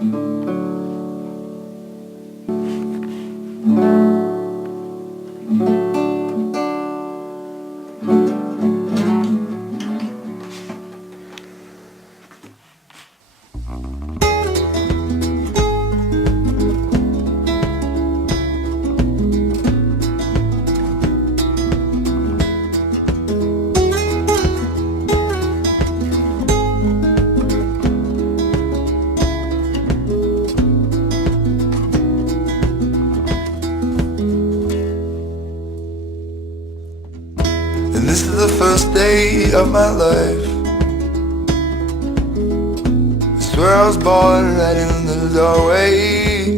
And this is the first day of my life. I swear I was born right in the doorway.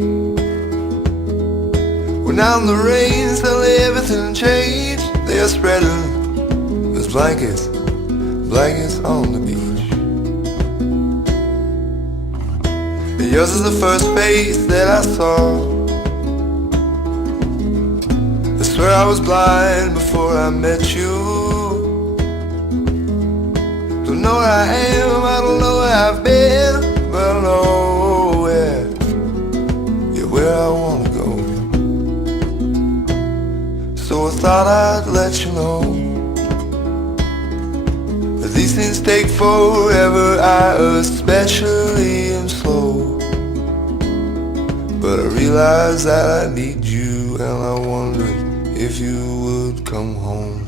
When out in the rain, suddenly everything changed. They are spreading those blankets on the beach. And yours is the first face that I saw. I swear I was blind before I met you. Don't know where I am, I don't know where I've been, but I know where I wanna go. So I thought I'd let you know that these things take forever, I especially am slow. But I realize that I need you, and I wondered if you would come home.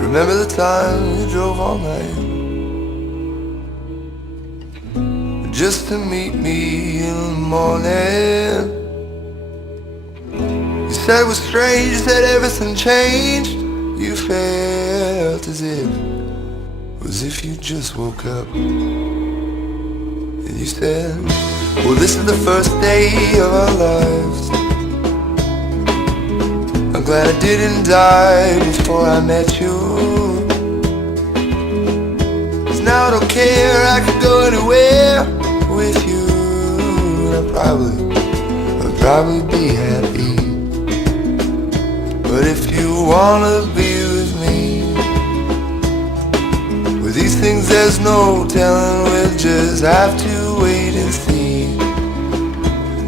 Remember the time you drove all night just to meet me in the morning? You said it was strange, you said everything changed. You felt as if you just woke up. And you said, well, this is the first day of our lives. I'm glad I didn't die before I met you. 'Cause now I don't care, I could go anywhere with you. I'd probably be happy. But if you wanna be with me, with these things there's no telling, we'll just have to wait and see.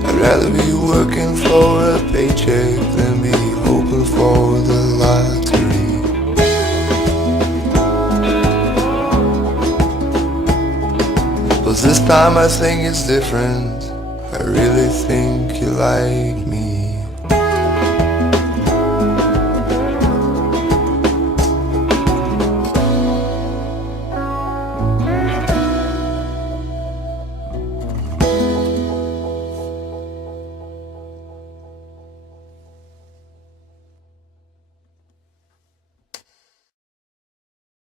I'd rather be working for a paycheck than be hoping for the lottery. But this time I think it's different. I really think you like me.